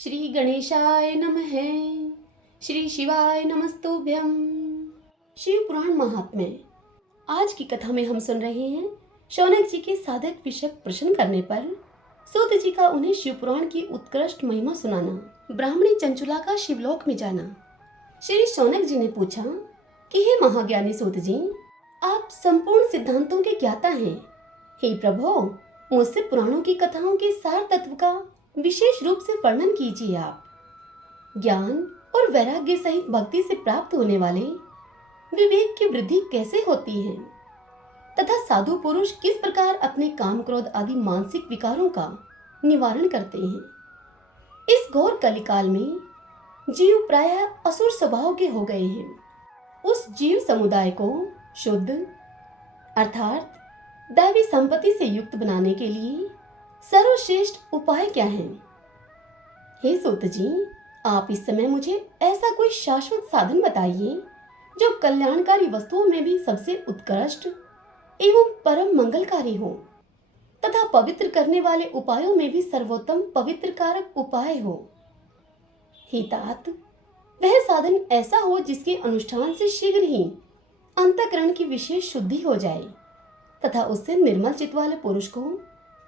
श्री गणेशाय नमः। श्री शिवाय नमस्तुभ्यं। शिव पुराण महात्म्य। आज की कथा में हम सुन रहे हैं शौनक जी के साधक विषयक प्रश्न करने पर सूत जी का उन्हें शिव पुराण की उत्कृष्ट महिमा सुनाना, ब्राह्मणी चंचुला का शिवलोक में जाना। श्री शौनक जी ने पूछा कि हे महाज्ञानी सूत जी, आप संपूर्ण सिद्धांतों के ज्ञाता हैं। हे प्रभु, मुझसे पुराणों की कथाओं के सार तत्व का विशेष रूप से वर्णन कीजिए। आप ज्ञान और वैराग्य सहित भक्ति से प्राप्त होने वाले विवेक की वृद्धि कैसे होती है तथा साधु पुरुष किस प्रकार अपने काम क्रोध आदि मानसिक विकारों का निवारण करते हैं। इस घोर कलिकाल में जीव प्रायः असुर स्वभाव के हो गए हैं। उस जीव समुदाय को शुद्ध अर्थात दैवी संपत्ति से युक्त बनाने के लिए सर्वश्रेष्ठ उपाय क्या है? हे सूत जी, आप इस समय मुझे ऐसा कोई शाश्वत साधन बताइए जो कल्याणकारी वस्तुओं में भी सबसे उत्कृष्ट एवं परम मंगलकारी हो तथा पवित्र करने वाले उपायों में भी सर्वोत्तम पवित्र कारक उपाय हो। हे तात, वह साधन ऐसा हो जिसके अनुष्ठान से शीघ्र ही अंतःकरण की विशेष शुद्धि हो जाए तथा उससे निर्मल चित्त वाले पुरुष को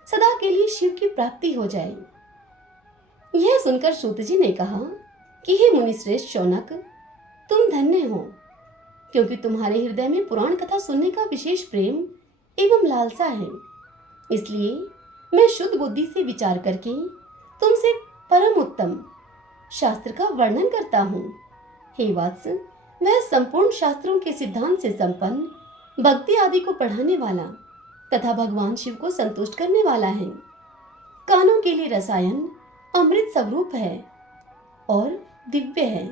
सदा के लिए शिव की प्राप्ति हो जाए। यह सुनकर सूत जी ने कहा कि हे मुनिश्रेष्ठ शौनक, तुम धन्य हो, क्योंकि तुम्हारे हृदय में पुराण कथा सुनने का विशेष प्रेम एवं लालसा है। इसलिए मैं शुद्ध बुद्धि से विचार करके तुमसे परम उत्तम शास्त्र का वर्णन करता हूँ। हे वत्स, वह संपूर्ण शास्त्रों के सिद्धांत से संपन्न भक्ति आदि को पढ़ाने वाला तथा भगवान शिव को संतुष्ट करने वाला है। कानों के लिए रसायन अमृत स्वरूप है और दिव्य है।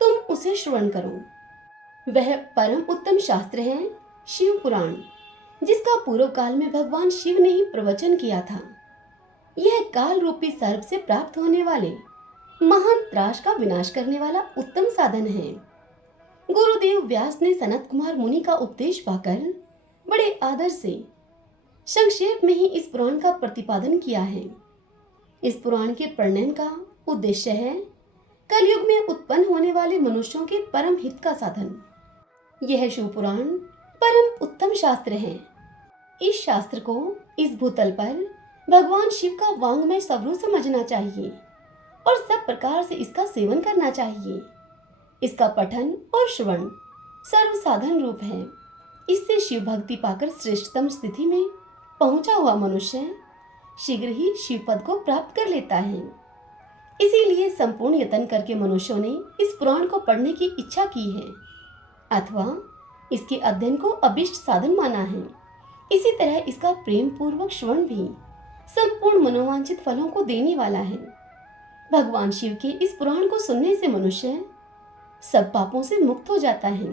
तुम उसे श्रवण करो। वह परम उत्तम शास्त्र है शिव पुराण, जिसका पूर्व काल में भगवान शिव ने ही प्रवचन किया था। यह काल रूपी सर्प से प्राप्त होने वाले महान त्रास का विनाश करने वाला उत्तम साधन है। गुरुदेव व्यास ने सनत कुमार मुनि का उपदेश पाकर बड़े आदर से संक्षेप में ही इस पुराण का प्रतिपादन किया है। इस पुराण के प्रणयन का उद्देश्य है कलयुग में उत्पन्न होने वाले मनुष्यों के परम हित का साधन। यह शिव पुराण परम उत्तम शास्त्र है। इस शास्त्र को इस भूतल पर भगवान शिव का वांग्मय स्वरूप समझना चाहिए और सब प्रकार से इसका सेवन करना चाहिए। इसका पठन और श्रवण सर्व साधन रूप है। इससे शिव भक्ति पाकर श्रेष्ठतम स्थिति में पहुंचा हुआ मनुष्य शीघ्र ही शिव पद को प्राप्त कर लेता है। इसीलिए संपूर्ण यत्न करके मनुष्यों ने इस पुराण को पढ़ने की इच्छा की है अथवा इसके अध्ययन को अभिष्ट साधन माना है। इसी तरह इसका प्रेम पूर्वक श्रवण भी संपूर्ण मनोवांछित फलों को देने वाला है। भगवान शिव के इस पुराण को सुनने से मनुष्य सब पापों से मुक्त हो जाता है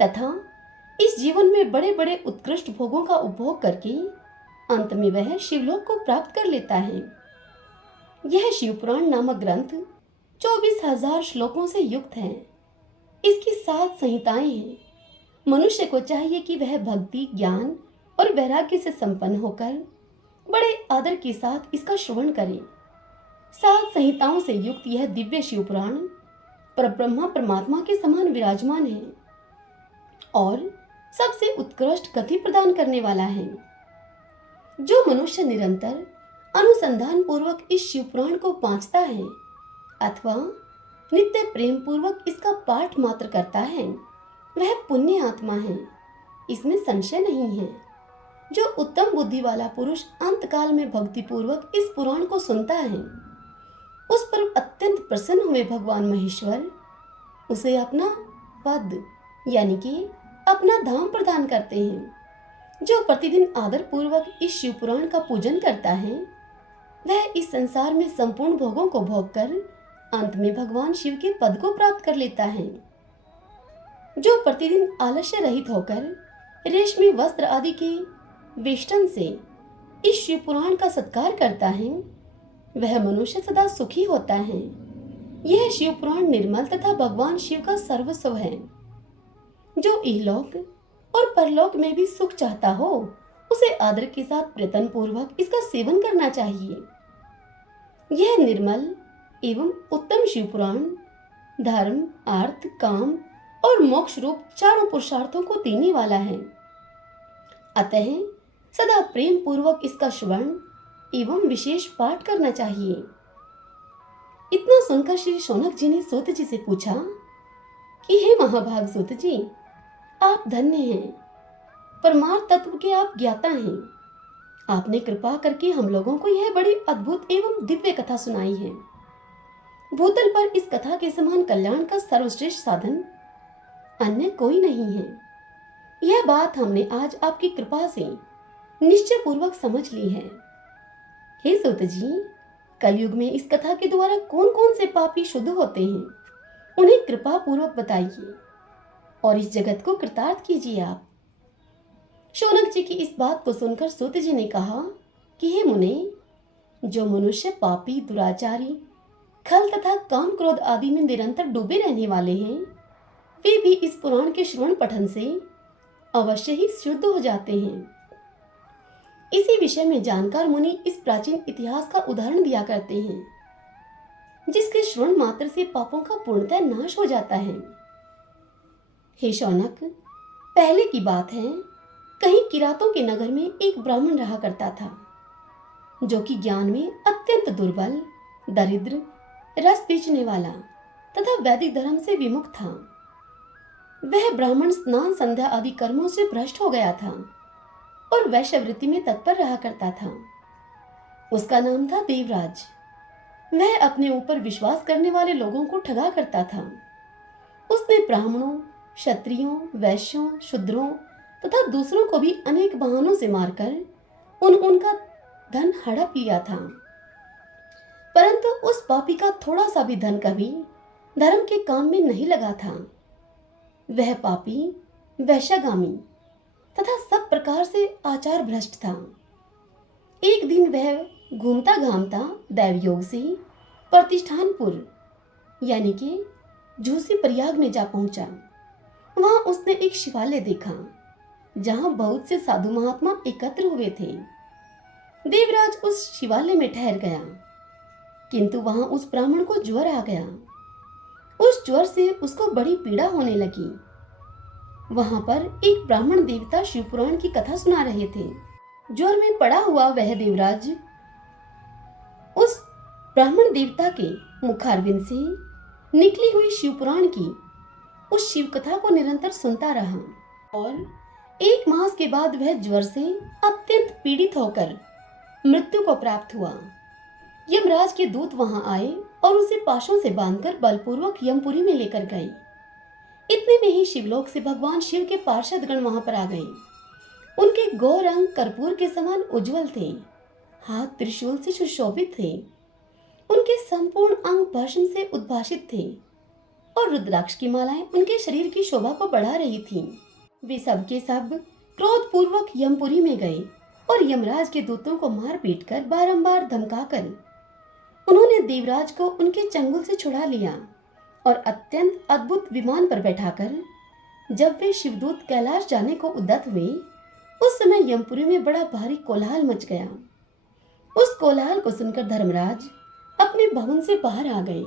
तथा इस जीवन में बड़े बड़े उत्कृष्ट भोगों का उपभोग करके अंत में वह शिवलोक को प्राप्त कर लेता है। यह शिव पुराण नामक ग्रंथ 24,000 श्लोकों से युक्त है। इसकी 7 संहिताएं हैं। मनुष्य को चाहिए कि वह भक्ति, ज्ञान और वैराग्य से संपन्न होकर बड़े आदर के साथ इसका श्रवण करे। 7 संहिताओं से युक्त यह दिव्य शिव पुराण परब्रह्मा परमात्मा के समान विराजमान है और सबसे उत्कृष्ट गति प्रदान करने वाला है। जो मनुष्य निरंतर अनुसंधान पूर्वक इस शिव पुराण को वांचता है अथवा नित्य प्रेम पूर्वक इसका पाठ मात्र करता है, वह पुण्य आत्मा है, इसमें संशय नहीं है। जो उत्तम बुद्धि वाला पुरुष अंतकाल में भक्ति पूर्वक इस पुराण को सुनता है, उस पर अत्यंत प्रसन्न हुए भगवान महेश्वर उसे अपना पद यानी कि अपना धाम प्रदान करते हैं। जो प्रतिदिन आदर पूर्वक इस शिव पुराण का पूजन करता है, वह इस संसार में संपूर्ण भोगों को भोग कर अंत में भगवान शिव के पद को प्राप्त कर लेता है। जो प्रतिदिन आलस्य रहित होकर रेशमी वस्त्र आदि के वेष्टन से इस शिव पुराण का सत्कार करता है, वह मनुष्य सदा सुखी होता है। यह शिव पुराण निर्मल तथा भगवान शिव का सर्वस्व है। जो इहलोक और परलोक में भी सुख चाहता हो, उसे आदर के साथ प्रयत्न पूर्वक इसका सेवन करना चाहिए। यह निर्मल एवं उत्तम शिव पुराण धर्म, अर्थ, काम और मोक्ष रूप चारों पुरुषार्थों को देने वाला है। अतः सदा प्रेम पूर्वक इसका श्रवण एवं विशेष पाठ करना चाहिए। इतना सुनकर श्री शौनक जी ने सूत जी से पूछा कि हे महाभाग सूत जी, आप धन्य हैं, परमार्थ तत्व के आप ज्ञाता हैं। आपने कृपा करके हम लोगों को यह बड़ी अद्भुत एवं दिव्य कथा सुनाई है। भूतल पर इस कथा के समान कल्याण का सर्वश्रेष्ठ साधन अन्य कोई नहीं है। यह बात हमने आज आपकी कृपा से निश्चय पूर्वक समझ ली है। हे सूत जी, कलयुग में इस कथा के द्वारा कौन कौन से पापी शुद्ध होते हैं, उन्हें कृपा पूर्वक बताइए और इस जगत को कृतार्थ कीजिए आप। शौनक जी की इस बात को सुनकर सूत जी ने कहा कि हे मुने, जो मनुष्य पापी, दुराचारी, खल तथा काम क्रोध आदि में निरंतर डूबे रहने वाले हैं, वे भी इस पुराण के श्रवण पठन से अवश्य ही शुद्ध हो जाते हैं। इसी विषय में जानकार मुनि इस प्राचीन इतिहास का उदाहरण दिया करते हैं, जिसके श्रवण मात्र से पापों का पूर्णतः नाश हो जाता है। हे शौनक, पहले की बात है, कहीं किरातों के नगर में एक ब्राह्मण रहा करता था, जो कि ज्ञान में अत्यंत दुर्बल, दरिद्र, रस बेचने वाला तथा वैदिक धर्म से विमुख था। वह ब्राह्मण स्नान, संध्या आदि कर्मों से भ्रष्ट हो गया था और वैश्यवृत्ति में तत्पर रहा करता था। उसका नाम था देवराज। वह अपने ऊपर विश्वास करने वाले लोगों को ठगा करता था। उसने ब्राह्मणों, क्षत्रियों, वैश्यों, शूद्रों तथा दूसरों को भी अनेक बहानों से मारकर उनका धन हड़प लिया था। परंतु उस पापी का थोड़ा सा भी धन कभी धर्म के काम में नहीं लगा था। वह पापी वैश्यगामी तथा सब प्रकार से आचार भ्रष्ट था। एक दिन वह घूमता घामता दैवयोग से प्रतिष्ठानपुर यानी कि झूसी प्रयाग में जा पहुंचा। वहां उसने एक शिवालय देखा, जहां बहुत से साधु महात्मा एकत्र हुए थे। देवराज उस शिवालय में ठहर गया, किंतु वहां उस ब्राह्मण को ज्वर आ गया। उस ज्वर से उसको बड़ी पीड़ा होने लगी। वहां पर एक ब्राह्मण देवता शिवपुराण की कथा सुना रहे थे। ज्वर में पड़ा हुआ वह देवराज उस ब्राह्मण देवता के मुखारविंद से निकली हुई शिवपुराण की उस शिव कथा को निरंतर सुनता रहा और 1 मास के बाद वह ज्वर से अत्यंत पीड़ित होकर मृत्यु को प्राप्त हुआ। यमराज के दूत वहां आए और उसे पाशों से बांधकर बलपूर्वक यमपुरी में लेकर गए। इतने में ही शिवलोक से भगवान शिव के पार्षद गण वहां पर आ गए। उनके गौर अंग कर्पूर के समान उज्जवल थे, हाथ त्रिशूल से सुशोभित थे, उनके संपूर्ण अंग भस्म से उद्भासित थे और रुद्राक्ष की मालाएं उनके शरीर की शोभा को बढ़ा रही थीं। वे सब के सब क्रोध पूर्वक यमपुरी में गए और यमराज के दूतों को मार पीट कर बारंबार धमकाकर उन्होंने देवराज को उनके चंगुल से छुड़ा लिया और अत्यंत अद्भुत विमान पर बैठाकर जब वे शिवदूत कैलाश जाने को उद्यत हुए, उस समय यमपुरी में बड़ा भारी कोलाहल मच गया। उस कोलाहल को सुनकर धर्मराज अपने भवन से बाहर आ गए।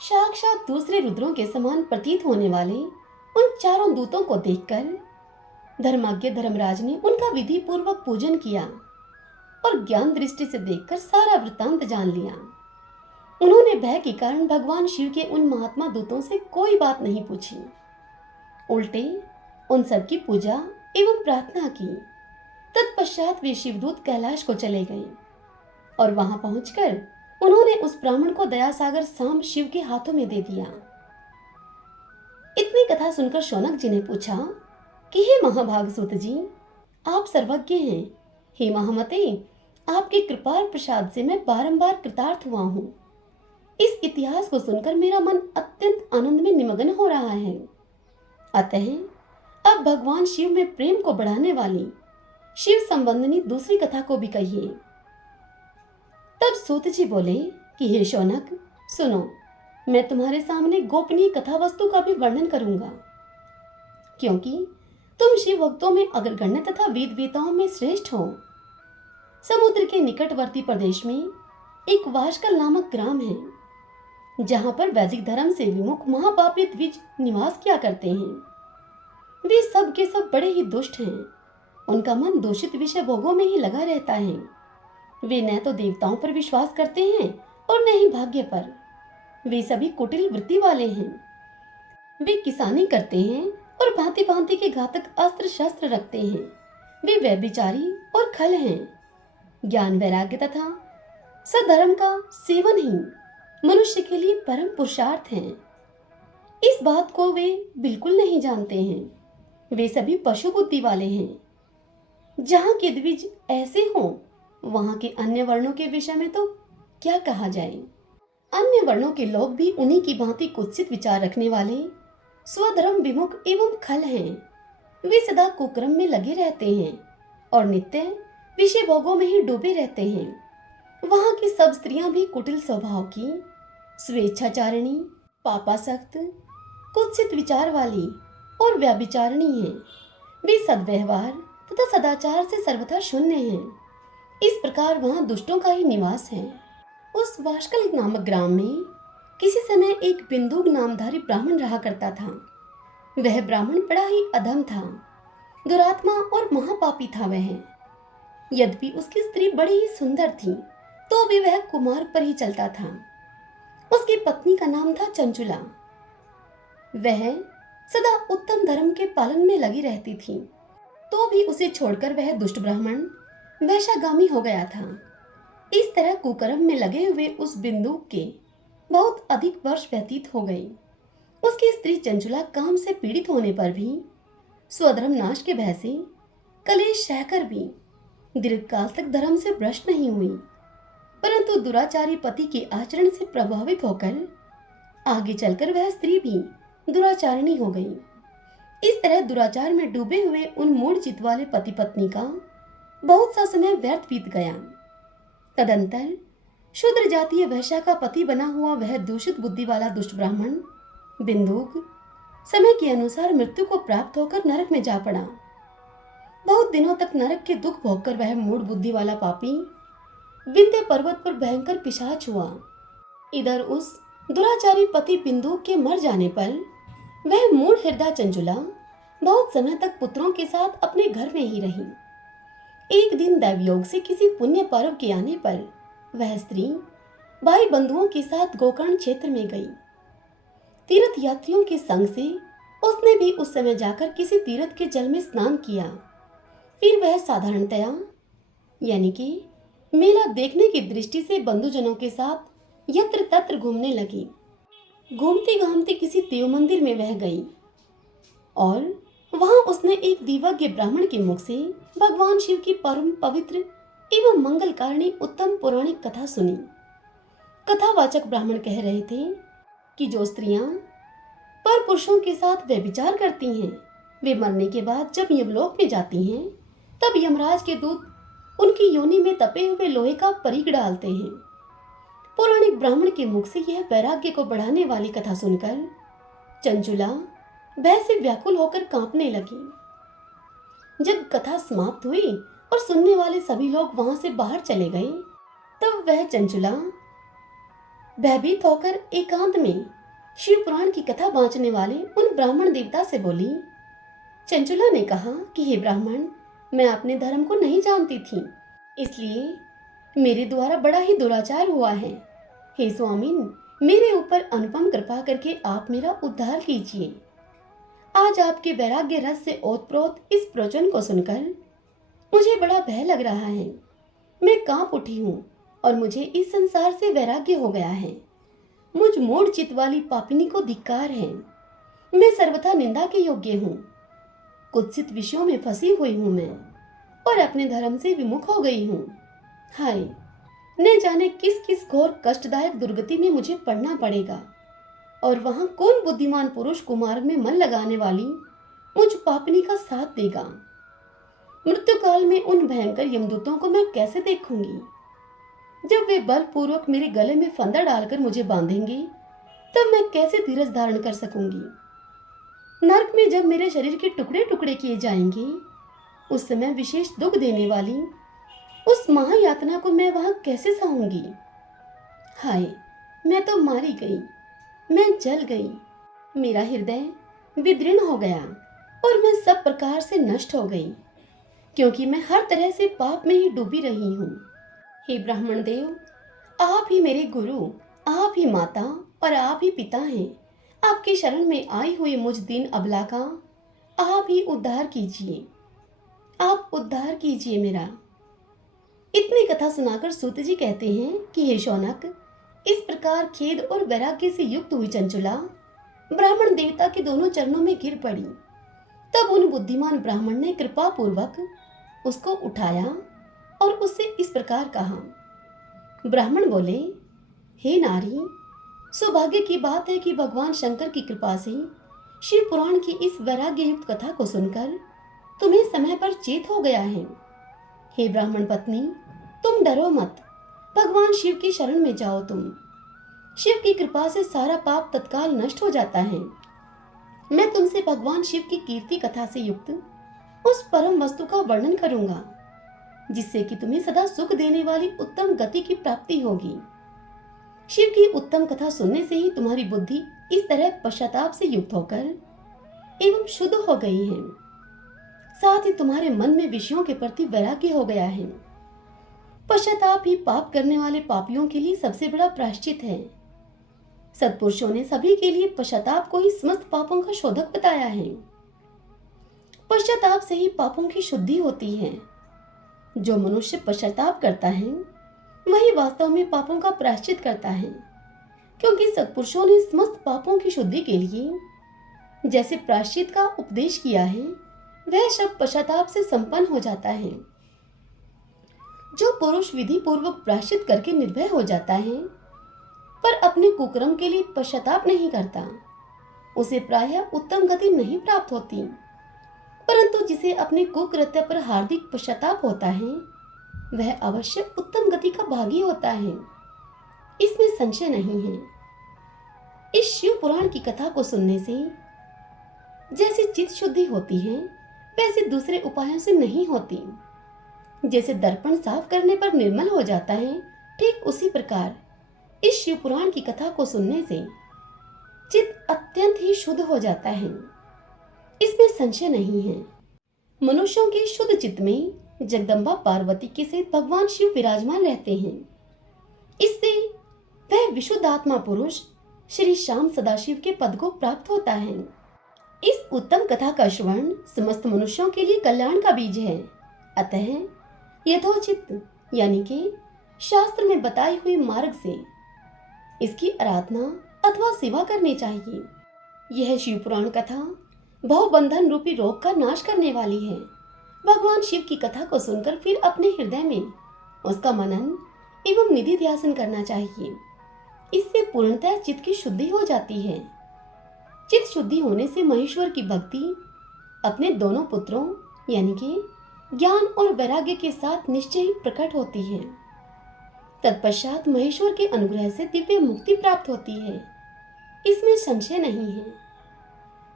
साक्षात दूसरे रुद्रों के समान प्रतीत होने वाले उन चारों दूतों को देखकर धर्माज्ञ धर्मराज ने उनका विधि पूर्वक पूजन किया और ज्ञान दृष्टि से देखकर सारा वृत्तांत जान लिया। उन्होंने भय के कारण भगवान शिव के उन महात्मा दूतों से कोई बात नहीं पूछी, उल्टे उन सब की पूजा एवं प्रार्थना की। तत्पश्चात वे शिवदूत कैलाश को चले गए और वहां पहुंचकर उन्होंने उस ब्राह्मण को दयासागर सांब शिव के हाथों में दे दिया। इतनी कथा सुनकर शौनक जी ने पूछा कि हे महाभाग सूत जी, आप सर्वज्ञ हैं। हे महामते, आपके कृपा प्रसाद से मैं बारंबार कृतार्थ हुआ हूँ। इस इतिहास को सुनकर मेरा मन अत्यंत आनंद में निमग्न हो रहा है। अतः अब भगवान शिव में प्रेम को बढ़ाने वाली शिव संबंधनी दूसरी कथा को भी कहिए। तब सूत जी बोले कि हे शौनक, सुनो, मैं तुम्हारे सामने गोपनीय कथा वस्तु का भी वर्णन करूंगा, क्योंकि तुम शिव भक्तों में अग्रगण्य तथा वेद वेताओं में श्रेष्ठ हो। समुद्र के निकटवर्ती प्रदेश में एक वाशकल नामक ग्राम है। जहां पर वैदिक धर्म से विमुख महापापी द्विज निवास किया करते हैं। वे सब के सब बड़े ही दुष्ट हैं। उनका मन दूषित विषय भोगों में ही लगा रहता है। वे न तो देवताओं पर विश्वास करते हैं और न ही भाग्य पर। वे सभी कुटिल वृत्ति वाले हैं। वे किसानी करते हैं और भांति भांति के घातक अस्त्र शस्त्र रखते हैं। वे व्यभिचारी और खल हैं। ज्ञान वैराग्य तथा सधर्म का सेवन ही मनुष्य के लिए परम पुरुषार्थ है। इस बात को वे बिल्कुल नहीं जानते हैं। वे सभी पशु बुद्धि वाले हैं। जहाँ के द्विज ऐसे हों, वहाँ के अन्य वर्णों के विषय में तो क्या कहा जाए। अन्य वर्णों के लोग भी उन्हीं की भांति कुत्सित विचार रखने वाले, स्वधर्म विमुख एवं खल हैं। वे सदा कुकर्म में लगे रहते हैं और नित्य विषय भोगों में ही डूबे रहते हैं। वहाँ की सब स्त्रियां भी कुटिल स्वभाव की, स्वेच्छाचारिणी, पापासक्त, कुत्सित विचार वाली और व्यभिचारिणी हैं। वे सद्व्यवहार तथा सदाचार से सर्वथा शून्य हैं। इस प्रकार वहाँ दुष्टों का ही निवास है। उस वाशकल नामक ग्राम में किसी समय एक बिंदुक नामधारी ब्राह्मण रहा करता था। वह ब्राह्मण बड़ा ही अधम था, दुरात्मा और महापापी था वह। यद्यपि उसकी स्त्री बड़ी ही सुंदर थी, तो भी वह कुमार्ग पर ही चलता था। उसकी पत्नी का नाम था चंचुला। वह सदा उत्तम धर्म के पालन में लगी रहती थी, तो भी उसे छोड़कर वह दुष्ट ब्राह्मण वैशागामी हो गया था। इस तरह कुकर्म में लगे हुए उस बिंदुक के बहुत अधिक वर्ष व्यतीत हो गए। उसकी स्त्री चंचुला काम से पीड़ित होने पर भी, स्वधर्म नाश के भय से कलेश सहकर भी दीर्घकाल तक धर्म से भ्रष्ट नहीं हुई, परंतु दुराचारी पति के आचरण से प्रभावित होकर आगे चलकर वह स्त्री भी दुराचारिणी हो गई। इस तरह दुराचार में डूबे हुए उन मूढ़ चित्त वाले पति पत्नी का बहुत सा समय व्यर्थ बीत गया। तदंतर शूद्र जातीय वैश्या का पति बना हुआ वह दूषित बुद्धि वाला दुष्ट ब्राह्मण बिंदुक समय के अनुसार मृत्यु को प्राप्त होकर नरक में जा पड़ा। बहुत दिनों तक नरक के दुख भोगकर वह मूढ़ बुद्धि वाला पापी विंध्य पर्वत पर भयंकर पिशाच हुआ। इधर उस दुराचारी पति बिंदुक के मर जाने पर वह मूढ़ हृदय चंचुला बहुत समय तक पुत्रों के साथ अपने घर में ही रही। एक दिन दैवयोग से किसी पुण्य पर्व के आने पर वह स्त्री भाई बंधुओं के साथ गोकर्ण क्षेत्र में गई। तीर्थ यात्रियों के संग से उसने भी उस समय जाकर किसी तीर्थ के जल में स्नान किया। फिर वह साधारणतया यानी कि मेला देखने की दृष्टि से बंधुजनों के साथ यत्र तत्र घूमने लगी। घूमती घामती किसी देव मंदिर में वह गई और वहां उसने एक दिव्य ब्राह्मण के मुख से भगवान शिव की परम पवित्र एवं मंगलकारिणी उत्तम पौराणिक कथा सुनी। कथावाचक ब्राह्मण कह रहे थे कि जो स्त्रियां पर पुरुषों के साथ व्यभिचार करती हैं, वे मरने के बाद जब यमलोक में जाती हैं, तब यमराज के दूत उनकी योनि में तपे हुए लोहे का परीख डालते हैं। पौराणिक ब्राह्मण के मुख से यह वैराग्य को बढ़ाने वाली कथा सुनकर चंचुला भय से व्याकुल होकर कांपने लगी। जब कथा समाप्त हुई और सुनने वाले सभी लोग वहां से बाहर चले गए, तब वह चंचुला भयभीत होकर एकांत में शिव पुराण की कथा बांचने वाले उन ब्राह्मण देवता से बोली। चंचुला ने कहा कि हे ब्राह्मण, मैं अपने धर्म को नहीं जानती थी, इसलिए मेरे द्वारा बड़ा ही दुराचार हुआ है। हे स्वामीन, मेरे ऊपर अनुपम कृपा करके आप मेरा उद्धार कीजिए। आज आपके वैराग्य रस से ओतप्रोत इस प्रवचन को सुनकर मुझे बड़ा भय लग रहा है। मैं कांप उठी हूँ और मुझे इस संसार से वैराग्य हो गया है। मुझ मूढ़ चित्त वाली पापिनी को धिक्कार है। मैं सर्वथा निंदा के योग्य हूँ। कुत्सित विषयों में फंसी हुई हूँ मैं और अपने धर्म से विमुख हो गई हूँ। हाय, न जाने किस किस घोर कष्टदायक दुर्गति में मुझे पड़ना पड़ेगा और वहां कौन बुद्धिमान पुरुष कुमार्ग में मन लगाने वाली मुझ पापिनी का साथ देगा। मृत्यु काल में उन भयंकर यमदूतों को मैं कैसे देखूंगी। जब वे बलपूर्वक मेरे गले में फंदा डालकर मुझे बांधेंगे, तब मैं कैसे धीरज धारण कर सकूंगी। नरक में जब मेरे शरीर के टुकड़े टुकड़े किए जाएंगे, उस समय विशेष दुख देने वाली उस महायातना को मैं वहां कैसे सहूंगी। हाय, मैं तो मारी गई, मैं जल गई, मेरा हृदय विदीर्ण हो गया और मैं सब प्रकार से नष्ट हो गई, क्योंकि मैं हर तरह से पाप में ही डूबी रही हूँ। हे ब्राह्मण देव, आप ही मेरे गुरु, आप ही माता और आप ही पिता हैं। आपकी शरण में आई हुई मुझ दीन अबला का आप ही उद्धार कीजिए, आप उद्धार कीजिए मेरा। इतनी कथा सुनाकर सूत जी कहते हैं कि हे शौनक, इस प्रकार खेद और वैराग्य से युक्त हुई चंचुला ब्राह्मण देवता के दोनों चरणों में गिर पड़ी। तब उन बुद्धिमान ब्राह्मण ने कृपा पूर्वक उसको उठाया और उससे इस प्रकार कहा। ब्राह्मण बोले, हे नारी, सौभाग्य की बात है कि भगवान शंकर की कृपा से शिव पुराण की इस वैराग्य युक्त कथा को सुनकर तुम्हें समय पर चेत हो गया है। हे ब्राह्मण पत्नी, तुम डरो मत, भगवान शिव की शरण में जाओ। तुम शिव की कृपा से सारा पाप तत्काल नष्ट हो जाता है। मैं तुमसे भगवान शिव की कीर्ति कथा से युक्त उस परम वस्तु का वर्णन करूंगा, जिससे कि तुम्हें सदा सुख देने वाली उत्तम गति की प्राप्ति होगी। शिव की उत्तम कथा सुनने से ही तुम्हारी बुद्धि इस तरह पश्चाताप से युक्त होकर एवं शुद्ध हो गई है। साथ ही तुम्हारे मन में विषयों के प्रति वैराग्य हो गया है। पश्चाताप ही पाप करने वाले पापियों के लिए सबसे बड़ा प्रायश्चित है। सत्पुरुषों ने सभी के लिए पश्चाताप को ही समस्त पापों का शोधक बताया है। पश्चाताप से ही पापों की शुद्धि होती है। जो मनुष्य पश्चाताप करता है वही वास्तव में पापों का प्रायश्चित करता है, क्योंकि सत्पुरुषों ने समस्त पापों की शुद्धि के लिए जैसे प्रायश्चित का उपदेश किया है, वह सब पश्चाताप से संपन्न हो जाता है। जो पुरुष विधि पूर्वक प्रायश्चित करके निर्भय हो जाता है पर अपने कुकर्म के लिए पश्चाताप नहीं करता, उसे प्रायः उत्तम गति नहीं प्राप्त होती। परंतु जिसे अपने कुकृत्य पर हार्दिक पश्चाताप होता है, वह अवश्य उत्तम गति का भागी होता है, इसमें संशय नहीं है। इस शिव पुराण की कथा को सुनने से जैसे चित्त शुद्धि होती है, वैसे दूसरे उपायों से नहीं होती। जैसे दर्पण साफ करने पर निर्मल हो जाता है, ठीक उसी प्रकार इस शिव पुराण की कथा को सुनने से चित्त अत्यंत ही शुद्ध हो जाता है, इसमें संशय नहीं है। मनुष्यों के शुद्ध चित्त में जगदम्बा पार्वती के सहित भगवान शिव विराजमान रहते हैं। इससे वह विशुद्ध आत्मा पुरुष श्री श्याम सदाशिव के पद को प्राप्त होता है। इस उत्तम कथा का श्रवण समस्त मनुष्यों के लिए कल्याण का बीज है। अतः यथोचित यानी कि शास्त्र में बताई हुई मार्ग से इसकी आराधना अथवा सेवा करनी चाहिए। यह शिव पुराण कथा भवबंधन रूपी रोग का नाश करने वाली है। भगवान शिव की कथा को सुनकर फिर अपने हृदय में उसका मनन एवं निधि ध्यान करना चाहिए। इससे पूर्णतः चित्त की शुद्धि हो जाती है। चित्त शुद्धि होने से महेश्वर की भक्ति अपने दोनों पुत्रों यानी कि ज्ञान और वैराग्य के साथ निश्चय ही प्रकट होती है। तत्पश्चात महेश्वर के अनुग्रह से दिव्य मुक्ति प्राप्त होती है, इसमें संशय नहीं है।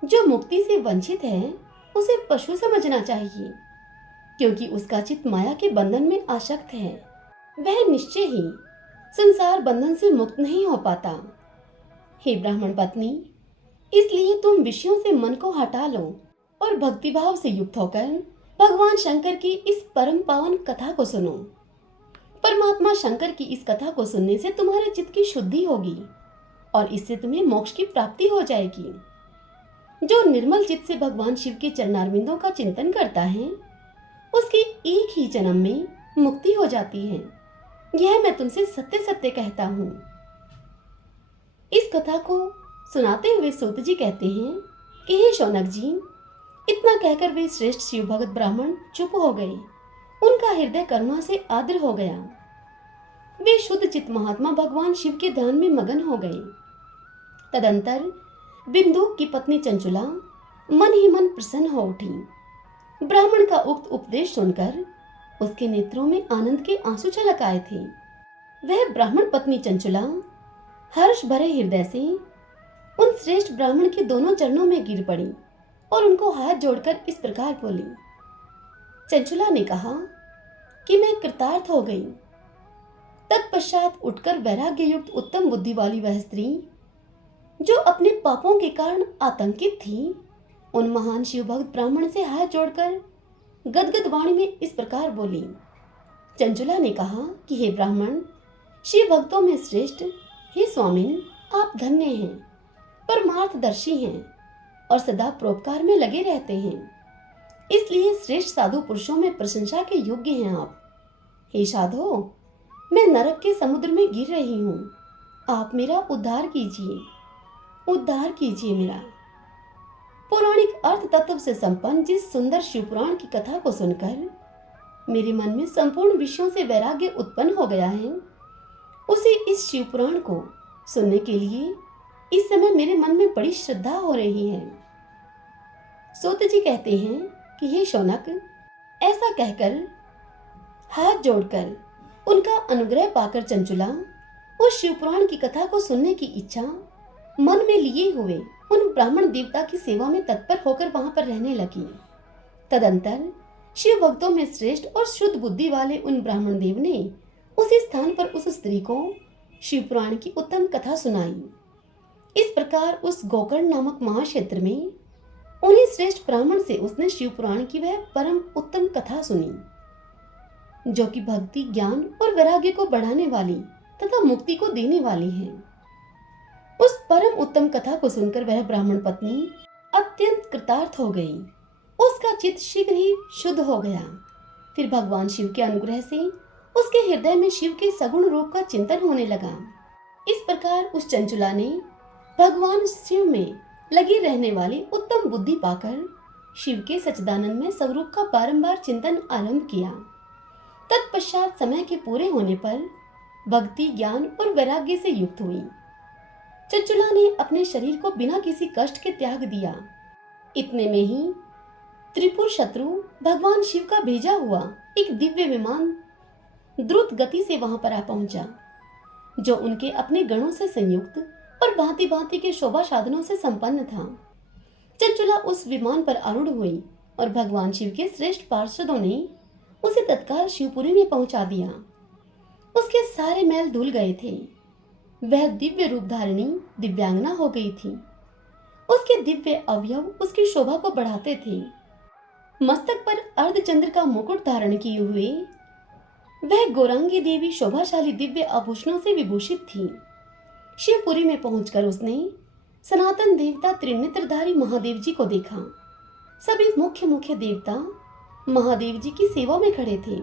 जो मुक्ति से वंचित है उसे पशु समझना चाहिए, क्योंकि उसका चित्त माया के बंधन में आसक्त है। वह निश्चय ही संसार बंधन से मुक्त नहीं हो पाता। हे ब्राह्मण पत्नी, इसलिए तुम विषयों से मन को हटा लो और भक्तिभाव से युक्त होकर भगवान शंकर की इस परम पावन कथा को सुनो। परमात्मा शंकर की इस कथा को सुनने से तुम्हारे चित्त की शुद्धि होगी और इससे तुम्हें मोक्ष की प्राप्ति हो जाएगी। जो निर्मल चित्त से भगवान शिव के चरणारविंदों का चिंतन करता है, उसके एक ही जन्म में मुक्ति हो जाती है। यह मैं तुमसे सत्य सत्य कहता हूँ। इस कथा को सुनाते हुए सूत जी कहते हैं कि हे शौनक जी, इतना कहकर वे श्रेष्ठ शिव भगत ब्राह्मण चुप हो गए। उनका हृदय करुणा से आर्द्र हो गया। वे शुद्ध चित्त महात्मा भगवान शिव के ध्यान में मगन हो गए। तदंतर बिंदु की पत्नी चंचुला मन ही मन प्रसन्न हो उठी। ब्राह्मण का उक्त उपदेश सुनकर उसके नेत्रों में आनंद के आंसू छलक आए थे। वह ब्राह्मण पत्नी चंचुला हर्ष भरे हृदय से उन श्रेष्ठ ब्राह्मण के दोनों चरणों में गिर पड़ी और उनको हाथ जोड़कर इस प्रकार बोली। चंचुला ने कहा कि मैं कृतार्थ हो गई। तत्पश्चात उठकर वैराग्य युक्त उत्तम बुद्धि वाली वह स्त्री जो अपने पापों के कारण आतंकित थी, उन महान शिव भक्त ब्राह्मण से हाथ जोड़कर गदगद वाणी में इस प्रकार बोली। चंचुला ने कहा कि हे ब्राह्मण, शिव भक्तों में श्रेष्ठ, हे स्वामिन, आप धन्य हैं, परमार्थदर्शी हैं और सदा परोपकार में लगे रहते हैं, इसलिए श्रेष्ठ साधु पुरुषों में प्रशंसा के योग्य हैं आप। हे साधो, मैं नरक के समुद्र में गिर रही हूँ, आप मेरा उद्धार कीजिए, उद्धार कीजिए मेरा। पौराणिक अर्थ तत्व से संपन्न जिस सुंदर शिव पुराण की कथा को सुनकर मेरे मन में संपूर्ण विषयों से वैराग्य उत्पन्न हो गया है, उसी इस शिव पुराण को सुनने के लिए इस समय मेरे मन में बड़ी श्रद्धा हो रही है। सूत जी कहते हैं कि हे शौनक, ऐसा कहकर हाथ जोड़कर उनका अनुग्रह पाकर चंचुला उस शिव पुराण की कथा को सुनने की इच्छा मन में लिए हुए उन ब्राह्मण देवता की सेवा में तत्पर होकर वहां पर रहने लगी। तदंतर शिव भक्तों में श्रेष्ठ और शुद्ध बुद्धि वाले उन ब्राह्मण देव ने उसी स्थान पर उस स्त्री को शिव पुराण की उत्तम कथा सुनाई। इस प्रकार उस गोकर्ण नामक महाक्षेत्र में उन्हीं श्रेष्ठ ब्राह्मण से उसने शिव पुराण की वह परम उत्तम कथा सुनी, जो कि भक्ति, ज्ञान और वैराग्य को बढ़ाने वाली तथा मुक्ति को देने वाली है। उस परम उत्तम कथा को सुनकर वह ब्राह्मण पत्नी अत्यंत कृतार्थ हो गई। उसका चित्त शीघ्र ही शुद्ध हो गया। फिर भगवान शिव के अनुग्रह से उसके हृदय में शिव के सगुण रूप का चिंतन होने लगा। इस प्रकार उस चंचुला ने भगवान शिव में लगी रहने वाली उत्तम बुद्धि पाकर शिव के सच्चिदानंद में स्वरूप का बारंबार चिंतन आरंभ किया। तत्पश्चात समय के पूरे होने पर भक्ति, ज्ञान और वैराग्य से युक्त हुई। चंचुला ने अपने शरीर को बिना किसी कष्ट के त्याग दिया। इतने में ही त्रिपुर शत्रु भगवान शिव का भेजा हुआ एक दिव्य विमान द्रुत गति से वहां पर आ पहुंचा, जो उनके अपने गणों से संयुक्त और भांति भांति के शोभा साधनों से संपन्न था। चंचुला उस विमान पर आरूढ़ हुई और भगवान शिव के श्रेष्ठ पार्षदों ने उसे तत्काल शिवपुरी में पहुंचा दिया। उसके सारे मैल धुल गए थे। वह दिव्य रूप धारिणी दिव्यांगना हो गई थी। उसके दिव्य अवयव उसकी शोभा को बढ़ाते थे। मस्तक पर अर्धचंद्र का मुकुट धारण किए हुए वह गौरांगी देवी शोभाशाली दिव्य आभूषणों से विभूषित थी। शिवपुरी में पहुंचकर उसने सनातन देवता त्रिनेत्रधारी महादेव जी को देखा। सभी मुख्य मुख्य देवता महादेव जी की सेवा में खड़े थे।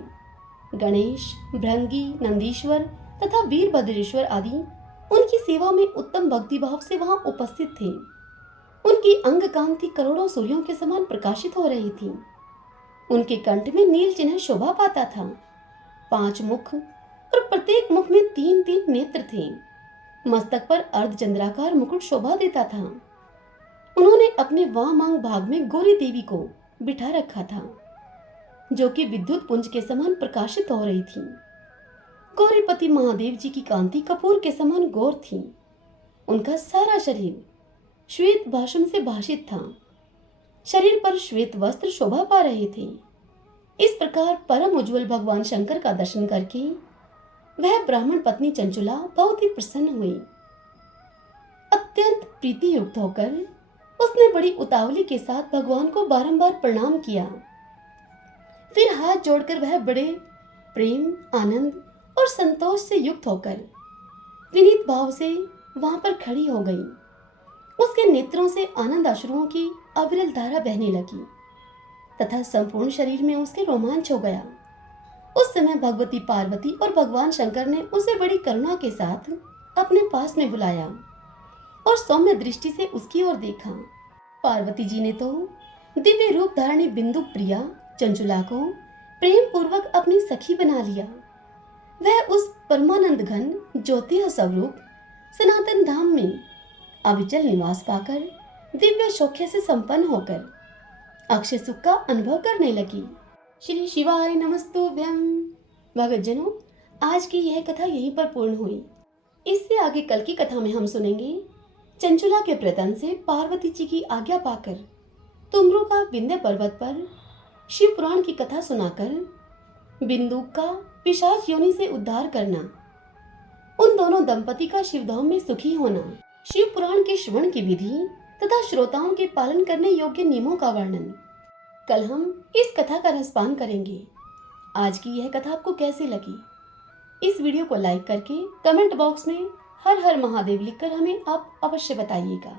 गणेश, भृंगी, नंदीश्वर तथा वीरभद्रेश्वर आदि उनकी सेवा में उत्तम भक्ति भाव से वहां उपस्थित थे। उनकी अंग कांति करोड़ों सूर्यों के समान प्रकाशित हो रही थी। उनके कंठ में नील चिन्ह शोभा पाता था। 5 मुख और प्रत्येक मुख में 3-3 नेत्र थे। मस्तक पर अर्धचंद्राकार मुकुट शोभा देता था। उन्होंने अपने वामांग भाग में गौरी देवी को बिठा रखा था, जो कि विद्युत पुंज के समान प्रकाशित हो रही थी। गौरीपति महादेव जी की कांति कपूर के समान गौर थी। उनका सारा शरीर श्वेत भाषण से भाषित था। शरीर पर श्वेत वस्त्र शोभा पा रहे थे। इस प्रकार परम उज्जवल भगवान शंकर का दर्शन करके वह ब्राह्मण पत्नी चंचुला बहुत ही प्रसन्न हुई। अत्यंत प्रीति युक्त होकर उसने बड़ी उतावली के साथ भगवान को बारंबार प्रणाम किया। फिर हाथ जोड़कर वह बड़े प्रेम, आनंद और संतोष से युक्त होकर विनीत भाव से वहां पर खड़ी हो गई। उसके नेत्रों से आनंद अश्रुओं की अविरल धारा बहने लगी तथा संपूर्ण शरीर में उसके रोमांच हो गया। उस समय भगवती पार्वती और भगवान शंकर ने उसे बड़ी करुणा के साथ अपने पास में बुलाया और सौम्य दृष्टि से उसकी ओर देखा। पार्वती जी ने तो दिव्य रूप धारणी बिंदु प्रिया चंचुला को प्रेम पूर्वक अपनी सखी बना लिया। वह उस परमानंद घन ज्योतिः स्वरूप सनातन धाम में अविचल निवास पाकर दिव्य सौख्य से संपन्न होकर अक्षय सुख का अनुभव करने लगी। श्री शिवाय नमस्तुभ्यं। भक्तजनों, आज की यह कथा यहीं पर पूर्ण हुई। इससे आगे कल की कथा में हम सुनेंगे चंचुला के प्रयत्न से पार्वती जी की आज्ञा पाकर तुमरू का विंध्य पर्वत पर शिव पुराण की कथा सुनाकर बिंदु का पिशाच योनि से उद्धार करना उन दोनों दंपति का शिवधाम में सुखी होना, शिव पुराण के श्रवण की विधि तथा श्रोताओं के पालन करने योग्य नियमों का वर्णन। कल हम इस कथा का रसपान करेंगे। आज की यह कथा आपको कैसी लगी? इस वीडियो को लाइक करके कमेंट बॉक्स में हर हर महादेव लिखकर हमें आप अवश्य बताइएगा।